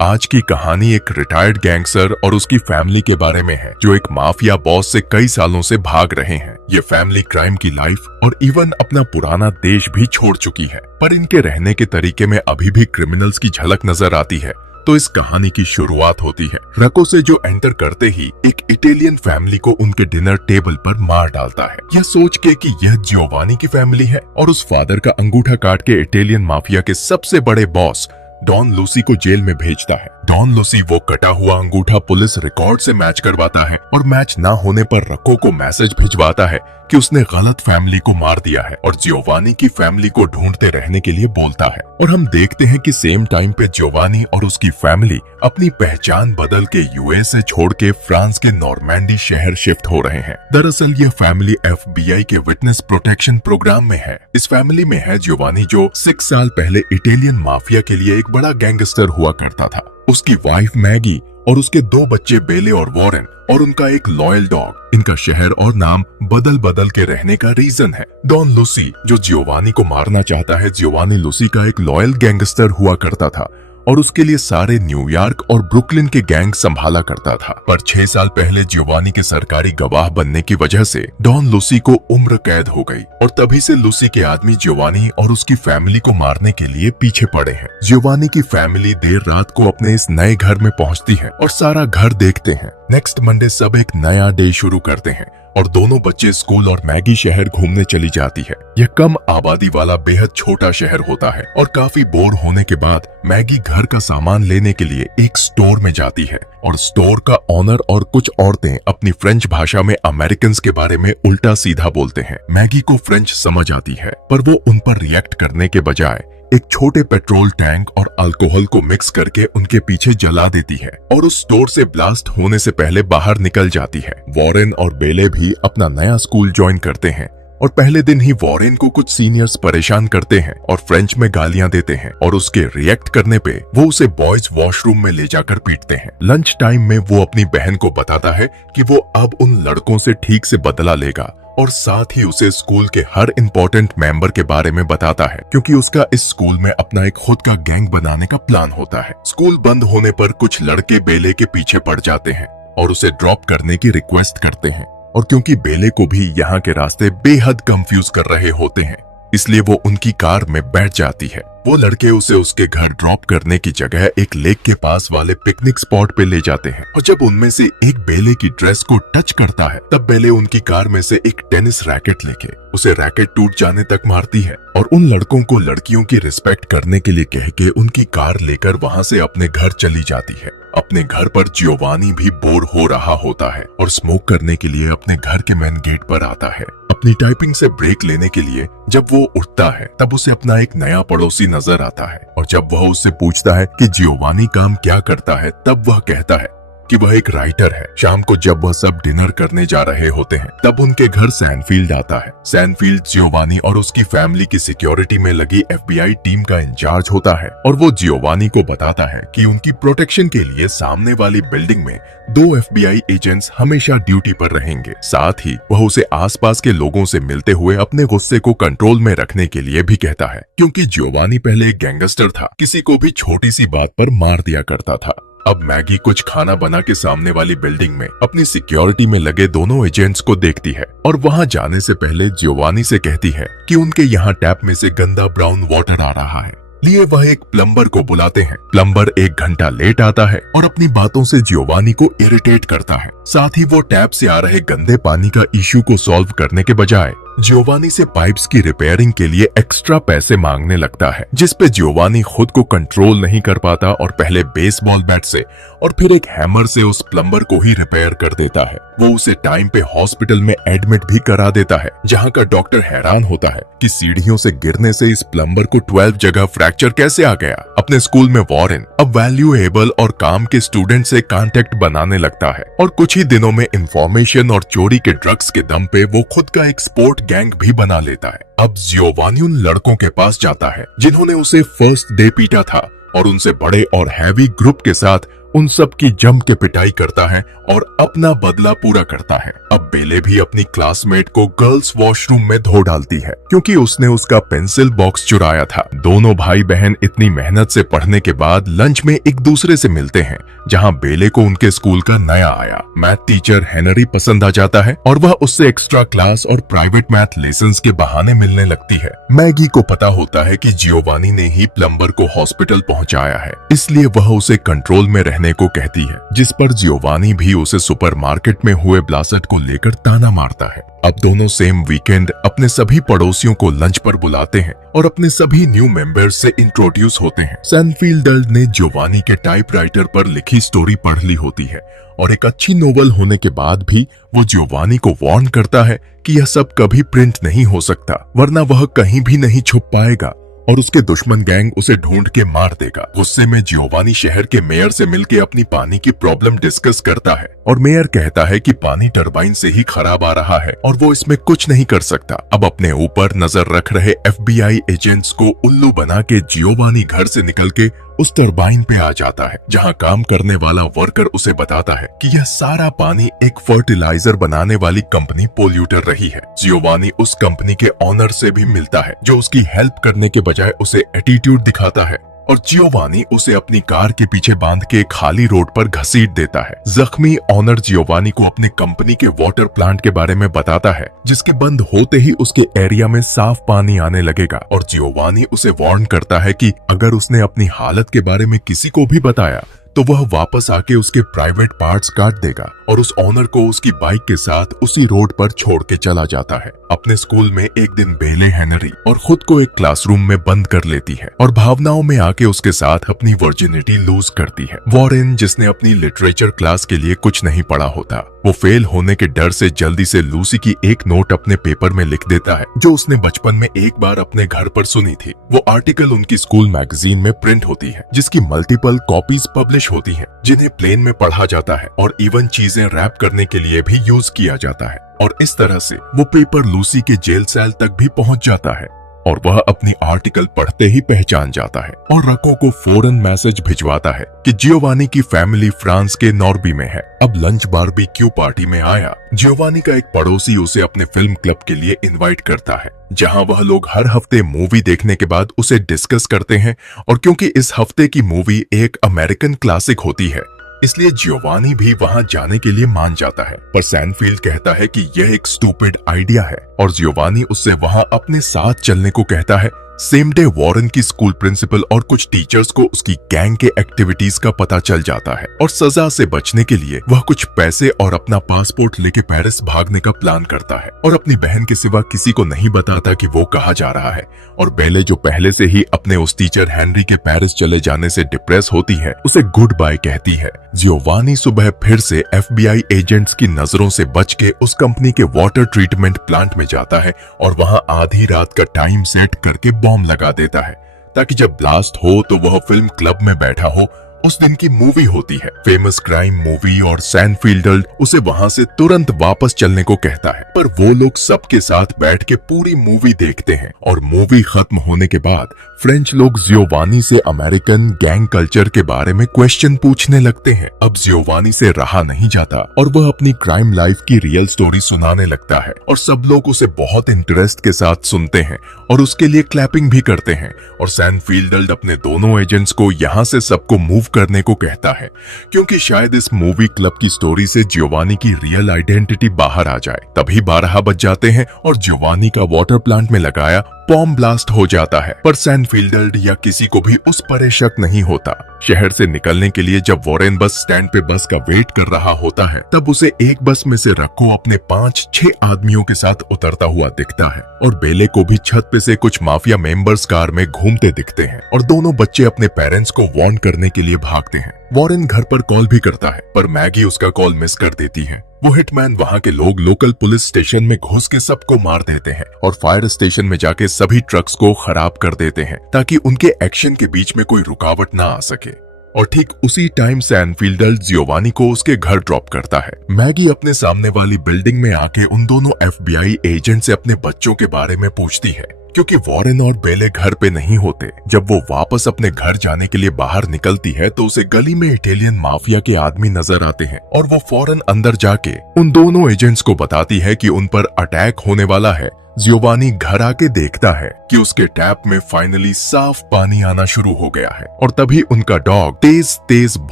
आज की कहानी एक रिटायर्ड गैंगस्टर और उसकी फैमिली के बारे में है जो एक माफिया बॉस से कई सालों से भाग रहे हैं। ये फैमिली क्राइम की लाइफ और इवन अपना पुराना देश भी छोड़ चुकी है, पर इनके रहने के तरीके में अभी भी क्रिमिनल्स की झलक नजर आती है। तो इस कहानी की शुरुआत होती है रको से, जो एंटर करते ही एक इटालियन फैमिली को उनके डिनर टेबल पर मार डालता है, यह सोच के कि यह जियोवानी की फैमिली है, और उस फादर का अंगूठा काट के इटालियन माफिया के सबसे बड़े बॉस डॉन लूसी को जेल में भेजता है। डॉन लूसी वो कटा हुआ अंगूठा पुलिस रिकॉर्ड से मैच करवाता है और मैच ना होने पर रको को मैसेज भिजवाता है कि उसने गलत फैमिली को मार दिया है और जियोवानी की फैमिली को ढूंढते रहने के लिए बोलता है। और हम देखते हैं कि सेम टाइम पे जियोवानी और उसकी फैमिली अपनी पहचान बदल के यूएस से छोड़ के फ्रांस के नॉर्मैंडी शहर शिफ्ट हो रहे हैं। दरअसल यह फैमिली एफबीआई के विटनेस प्रोटेक्शन प्रोग्राम में है। इस फैमिली में है जियोवानी, जो 6 साल पहले इटालियन माफिया के लिए एक बड़ा गैंगस्टर हुआ करता था, उसकी वाइफ मैगी और उसके 2 बच्चे बेले और वॉरेन, और उनका एक लॉयल डॉग। इनका शहर और नाम बदल बदल के रहने का रीजन है। डॉन लूसी जो जियोवानी को मारना चाहता है, जियोवानी लूसी का एक लॉयल गैंगस्टर हुआ करता था और उसके लिए सारे न्यूयॉर्क और ब्रुकलिन के गैंग संभाला करता था। पर 6 साल पहले जियोवानी के सरकारी गवाह बनने की वजह से डॉन लूसी को उम्र कैद हो गई, और तभी से लूसी के आदमी जियोवानी और उसकी फैमिली को मारने के लिए पीछे पड़े हैं। जियोवानी की फैमिली देर रात को अपने इस नए घर में पहुंचती है और सारा घर देखते हैं। नेक्स्ट मंडे सब एक नया डे शुरू करते हैं और दोनों बच्चे स्कूल और मैगी शहर घूमने चली जाती है। यह कम आबादी वाला बेहद छोटा शहर होता है और काफी बोर होने के बाद मैगी घर का सामान लेने के लिए एक स्टोर में जाती है, और स्टोर का ऑनर और कुछ औरतें अपनी फ्रेंच भाषा में अमेरिकन के बारे में उल्टा सीधा बोलते हैं। मैगी को फ्रेंच समझ आती है, पर वो उन पर रिएक्ट करने के बजाय एक छोटे पेट्रोल टैंक और अल्कोहल को मिक्स करके उनके पीछे जला देती है और उस स्टोर से ब्लास्ट होने से पहले बाहर निकल जाती है। वॉरेन और बेले भी अपना नया स्कूल ज्वाइन करते हैं और पहले दिन ही वॉरेन को कुछ सीनियर्स परेशान करते हैं और फ्रेंच में गालियां देते हैं, और उसके रिएक्ट करने पे वो उसे बॉयज वॉशरूम में ले जाकर पीटते हैं। लंच टाइम में वो अपनी बहन को बताता है कि वो अब उन लड़कों से ठीक से बदला लेगा, और साथ ही उसे स्कूल के हर इंपॉर्टेंट मेंबर के बारे में बताता है, क्योंकि उसका इस स्कूल में अपना एक खुद का गैंग बनाने का प्लान होता है। स्कूल बंद होने पर कुछ लड़के बेले के पीछे पड़ जाते हैं और उसे ड्रॉप करने की रिक्वेस्ट करते हैं, और क्योंकि बेले को भी यहाँ के रास्ते बेहद कंफ्यूज कर रहे होते हैं, इसलिए वो उनकी कार में बैठ जाती है। वो लड़के उसे उसके घर ड्रॉप करने की जगह एक लेक के पास वाले पिकनिक स्पॉट पे ले जाते हैं, और जब उनमें से एक बेले की ड्रेस को टच करता है, तब बेले उनकी कार में से एक टेनिस रैकेट लेके उसे रैकेट टूट जाने तक मारती है, और उन लड़कों को लड़कियों की रिस्पेक्ट करने के लिए कह के उनकी कार लेकर वहाँ से अपने घर चली जाती है। अपने घर पर जियोवानी भी बोर हो रहा होता है और स्मोक करने के लिए अपने घर के मेन गेट पर आता है। अपनी टाइपिंग से ब्रेक लेने के लिए जब वो उठता है, तब उसे अपना एक नया पड़ोसी नजर आता है, और जब वह उससे पूछता है कि जियोवानी काम क्या करता है, तब वह कहता है कि वह एक राइटर है। शाम को जब वह सब डिनर करने जा रहे होते हैं, तब उनके घर सैनफील्ड आता है। सैनफील्ड जियोवानी और उसकी फैमिली की सिक्योरिटी में लगी एफबीआई टीम का इंचार्ज होता है, और वो जियोवानी को बताता है कि उनकी प्रोटेक्शन के लिए सामने वाली बिल्डिंग में 2 एफबीआई एजेंट्स हमेशा ड्यूटी पर रहेंगे। साथ ही वह उसे आसपास के लोगों से मिलते हुए अपने गुस्से को कंट्रोल में रखने के लिए भी कहता है, क्योंकि जियोवानी पहले एक गैंगस्टर था, किसी को भी छोटी सी बात पर मार दिया करता था। अब मैगी कुछ खाना बना के सामने वाली बिल्डिंग में अपनी सिक्योरिटी में लगे दोनों एजेंट्स को देखती है, और वहां जाने से पहले जियोवानी से कहती है कि उनके यहाँ टैप में से गंदा ब्राउन वाटर आ रहा है, लिए वह एक प्लम्बर को बुलाते हैं। प्लम्बर 1 घंटा लेट आता है और अपनी बातों से जियोवानी को इरिटेट करता है। साथ ही वो टैप से आ रहे गंदे पानी का इश्यू को सॉल्व करने के बजाय जियोवानी से पाइप्स की रिपेयरिंग के लिए एक्स्ट्रा पैसे मांगने लगता है, जिस पे जियोवानी खुद को कंट्रोल नहीं कर पाता और पहले बेसबॉल बैट से और फिर एक हैमर से उस प्लम्बर को ही रिपेयर कर देता है। वो उसे टाइम पे हॉस्पिटल में एडमिट भी करा देता है, जहाँ का डॉक्टर हैरान होता है कि सीढ़ियों से गिरने से इस प्लम्बर को 12 जगह फ्रैक्चर कैसे आ गया। अपने स्कूल में वॉरेन अब वैल्यूएबल और काम के स्टूडेंट से कांटेक्ट बनाने लगता है, और कुछ ही दिनों में इंफॉर्मेशन और चोरी के ड्रग्स के दम पे वो खुद का एक स्पोर्ट गैंग भी बना लेता है। अब जियोवानी उन लड़कों के पास जाता है जिन्होंने उसे फर्स्ट डे पीटा था, और उनसे बड़े और हैवी ग्रुप के साथ उन सब की जम के पिटाई करता है और अपना बदला पूरा करता है। अब बेले भी अपनी क्लासमेट को गर्ल्स वॉशरूम में धो डालती है क्योंकि उसने उसका पेंसिल बॉक्स चुराया था। दोनों भाई बहन इतनी मेहनत से पढ़ने के बाद लंच में एक दूसरे से मिलते हैं, जहां बेले को उनके स्कूल का नया आया मैथ टीचर हेनरी पसंद आ जाता है और वह उससे एक्स्ट्रा क्लास और प्राइवेट मैथ लेसन्स के बहाने मिलने लगती है। मैगी को पता होता है कि जियोवानी ने ही प्लम्बर को हॉस्पिटल पहुंचाया है, इसलिए वह उसे कंट्रोल में रहने को कहती है, जिस पर जियोवानी भी उसे सुपरमार्केट में हुए ब्लास्ट को लेकर ताना मारता है। अब दोनों सेम वीकेंड अपने सभी पड़ोसियों को लंच पर बुलाते हैं और अपने सभी न्यू मेंबर्स से इंट्रोड्यूस होते हैं। सैनफील्ड ने जियोवानी के टाइपराइटर पर लिखी स्टोरी पढ़ ली होती है और एक अच्छी नोवेल होने के बाद भी वो जियोवानी को वार्न करता है कि यह सब कभी प्रिंट नहीं हो सकता, वरना वह कहीं भी नहीं छुप पाएगा और उसके दुश्मन गैंग उसे ढूंढ के मार देगा। गुस्से में जियोवानी शहर के मेयर से मिलके अपनी पानी की प्रॉब्लम डिस्कस करता है और मेयर कहता है कि पानी टरबाइन से ही खराब आ रहा है और वो इसमें कुछ नहीं कर सकता। अब अपने ऊपर नजर रख रहे FBI एजेंट्स को उल्लू बना के जियोवानी घर से निकल के उस टरबाइन पे आ जाता है, जहां काम करने वाला वर्कर उसे बताता है कि यह सारा पानी एक फर्टिलाइजर बनाने वाली कंपनी पोल्यूटर रही है। जियोवानी उस कंपनी के ऑनर से भी मिलता है, जो उसकी हेल्प करने के बजाय उसे एटीट्यूड दिखाता है और जियोवानी उसे अपनी कार के पीछे बांध के खाली रोड पर घसीट देता है। जख्मी ऑनर जियोवानी को अपने कंपनी के वाटर प्लांट के बारे में बताता है, जिसके बंद होते ही उसके एरिया में साफ पानी आने लगेगा और जियोवानी उसे वार्न करता है कि अगर उसने अपनी हालत के बारे में किसी को भी बताया तो वह वापस आके उसके प्राइवेट पार्ट्स काट देगा और उस ऑनर को उसकी बाइक के साथ उसी रोड पर छोड़ के चला जाता है। अपने स्कूल में एक दिन बेले हेनरी और खुद को एक क्लासरूम में बंद कर लेती है और भावनाओं में आके उसके साथ अपनी वर्जिनिटी लूज करती है। वॉरेन, जिसने अपनी लिटरेचर क्लास के लिए कुछ नहीं पढ़ा होता, वो फेल होने के डर से जल्दी से लूसी की एक नोट अपने पेपर में लिख देता है, जो उसने बचपन में एक बार अपने घर पर सुनी थी। वो आर्टिकल उनकी स्कूल मैगजीन में प्रिंट होती है, जिसकी मल्टीपल कॉपीज पब्लिश होती हैं, जिन्हें प्लेन में पढ़ा जाता है और इवन चीजें रैप करने के लिए भी यूज किया जाता है। और इस तरह से वो पेपर लूसी के जेल सेल तक भी पहुंच जाता है और वह अपनी आर्टिकल पढ़ते ही पहचान जाता है और रको को फौरन मैसेज भिजवाता है कि जियोवानी की फैमिली फ्रांस के नॉर्बी में है। अब लंच बारबेक्यू पार्टी में आया जियोवानी का एक पड़ोसी उसे अपने फिल्म क्लब के लिए इनवाइट करता है, जहां वह लोग हर हफ्ते मूवी देखने के बाद उसे डिस्कस करते हैं और क्योंकि इस हफ्ते की मूवी एक अमेरिकन क्लासिक होती है, इसलिए जियोवानी भी वहां जाने के लिए मान जाता है। पर सैनफील्ड कहता है कि यह एक स्टूपिड आइडिया है और जियोवानी उससे वहां अपने साथ चलने को कहता है। सेम डे वॉरेन की स्कूल प्रिंसिपल और कुछ टीचर्स को उसकी गैंग के एक्टिविटीज का पता चल जाता है और सजा से बचने के लिए वह कुछ पैसे और अपना पासपोर्ट लेके पेरिस भागने का प्लान करता है और अपनी बहन के सिवा किसी को नहीं बताता कि वो कहाँ जा रहा है। और बेले, जो पहले से ही अपने उस टीचर हेनरी के पेरिस चले जाने से डिप्रेस होती है, उसे गुड बाय कहती है। जियोवानी सुबह फिर से FBI एजेंट्स की नजरों से बच के उस कंपनी के वाटर ट्रीटमेंट प्लांट में जाता है और वहां आधी रात का टाइम सेट करके बॉम्ब लगा देता है, ताकि जब ब्लास्ट हो तो वह फिल्म क्लब में बैठा हो। उस दिन की मूवी होती है फेमस क्राइम मूवी और सैनफील्ड उसे वहां से तुरंत वापस चलने को कहता है, पर वो लोग सबके साथ बैठ के पूरी मूवी देखते हैं और मूवी खत्म होने के बाद फ्रेंच लोग जियोवानी से अमेरिकन गैंग कल्चर के बारे में क्वेश्चन पूछने लगते हैं। अब जियोवानी से रहा नहीं जाता और वह अपनी क्राइम लाइफ की रियल स्टोरी सुनाने लगता है और सब लोग उसे बहुत इंटरेस्ट के साथ सुनते हैं और उसके लिए क्लैपिंग भी करते हैं। और सैनफील्ड अपने दोनों एजेंट्स को यहाँ से सबको मूव करने को कहता है, क्योंकि शायद इस मूवी क्लब की स्टोरी से जियोवानी की रियल आइडेंटिटी बाहर आ जाए। तभी 12 बज जाते हैं और जियोवानी का वाटर प्लांट में लगाया बॉम्ब ब्लास्ट हो जाता है, पर सैनफील्ड या किसी को भी उस पर शक नहीं होता। शहर से निकलने के लिए जब वॉरेन बस स्टैंड पे बस का वेट कर रहा होता है, तब उसे एक बस में से रक्को अपने 5-6 आदमियों के साथ उतरता हुआ दिखता है और बेले को भी छत पे से कुछ माफिया मेंबर्स कार में घूमते दिखते हैं और दोनों बच्चे अपने पेरेंट्स को वार्न करने के लिए भागते हैं। वॉरेन घर पर कॉल भी करता है, पर मैगी उसका कॉल मिस कर देती है। वो हिटमैन वहां के लोग लोकल पुलिस स्टेशन में घुस के सबको मार देते हैं और फायर स्टेशन में जाके सभी ट्रक्स को खराब कर देते हैं, ताकि उनके एक्शन के बीच में कोई रुकावट ना आ सके। और ठीक उसी टाइम सैनफील्ड जियोवानी को उसके घर ड्रॉप करता है। मैगी अपने सामने वाली बिल्डिंग में आके उन दोनों FBI एजेंट से अपने बच्चों के बारे में पूछती है क्योंकि वॉरेन और बेले घर पे नहीं होते। जब वो वापस अपने घर जाने के लिए बाहर निकलती है तो उसे गली में इटालियन माफिया के आदमी नजर आते हैं और वो फौरन अंदर जाके उन दोनों एजेंट्स को बताती है कि उन पर अटैक होने वाला है। जियोवानी घर आके देखता है कि उसके टैप में फाइनली साफ पानी आना शुरू हो गया है और तभी उनका डॉग तेज तेज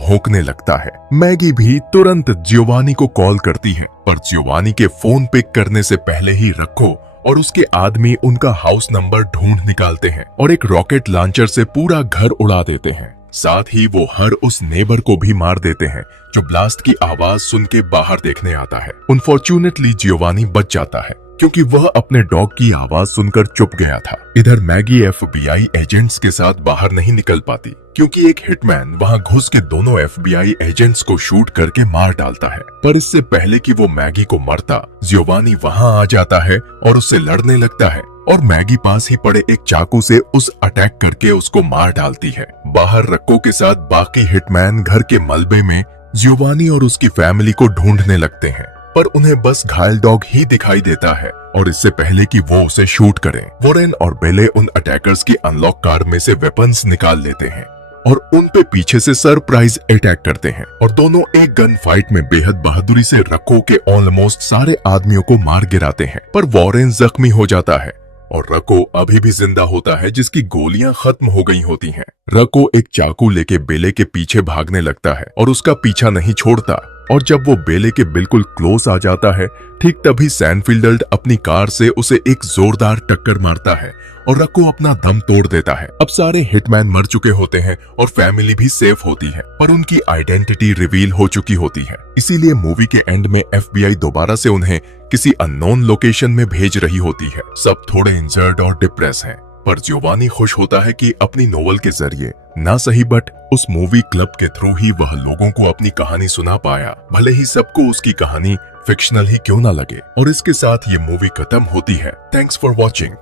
भौंकने लगता है। मैगी भी तुरंत जियोवानी को कॉल करती है, पर जियोवानी के फोन पिक करने से पहले ही रखो और उसके आदमी उनका हाउस नंबर ढूंढ निकालते हैं और एक रॉकेट लॉन्चर से पूरा घर उड़ा देते हैं। साथ ही वो हर उस नेबर को भी मार देते हैं जो ब्लास्ट की आवाज सुन के बाहर देखने आता है। अनफॉर्चुनेटली जियोवानी बच जाता है क्योंकि वह अपने डॉग की आवाज सुनकर चुप गया था। इधर मैगी एफबीआई एजेंट्स के साथ बाहर नहीं निकल पाती क्योंकि एक हिटमैन वहां घुस के दोनों एफबीआई एजेंट्स को शूट करके मार डालता है। पर इससे पहले कि वो मैगी को मरता, जियोवानी वहां आ जाता है और उससे लड़ने लगता है और मैगी पास ही पड़े एक चाकू से उस अटैक करके उसको मार डालती है। बाहर रक्को के साथ बाकी हिटमैन घर के मलबे में जियोवानी और उसकी फैमिली को ढूंढने लगते हैं, पर उन्हें बस घायल डॉग ही दिखाई देता है और इससे पहले कि वो उसे शूट करें, वॉरेन और बेले उन अटैकर्स की अनलॉक कार में से वेपन्स निकाल लेते हैं और उन पे पीछे से सरप्राइज अटैक करते हैं और दोनों एक गन फाइट में बेहद बहादुरी से रक्को के ऑलमोस्ट सारे आदमियों को मार गिराते हैं। पर वॉरेन जख्मी हो जाता है और रक्को अभी भी जिंदा होता है जिसकी गोलियां खत्म हो गई होती हैं। रक्को एक चाकू लेके बेले के पीछे भागने लगता है और उसका पीछा नहीं छोड़ता और जब वो बेले के बिल्कुल क्लोज आ जाता है, ठीक तभी सैनफील्ड अपनी कार से उसे एक जोरदार टक्कर मारता है और रक्को अपना दम तोड़ देता है। अब सारे हिटमैन मर चुके होते हैं और फैमिली भी सेफ होती है, पर उनकी आइडेंटिटी रिवील हो चुकी होती है। इसीलिए मूवी के एंड में एफबीआई दोबारा से उन्हें किसी अननोन लोकेशन में भेज रही होती है। सब थोड़े इंजर्ड और डिप्रेस हैं, पर जियोवानी खुश होता है कि अपनी नोवेल के जरिए ना सही बट उस मूवी क्लब के थ्रू ही वह लोगों को अपनी कहानी सुना पाया, भले ही सबको उसकी कहानी फिक्शनल ही क्यों ना लगे। और इसके साथ ये मूवी खत्म होती है। Thanks for watching.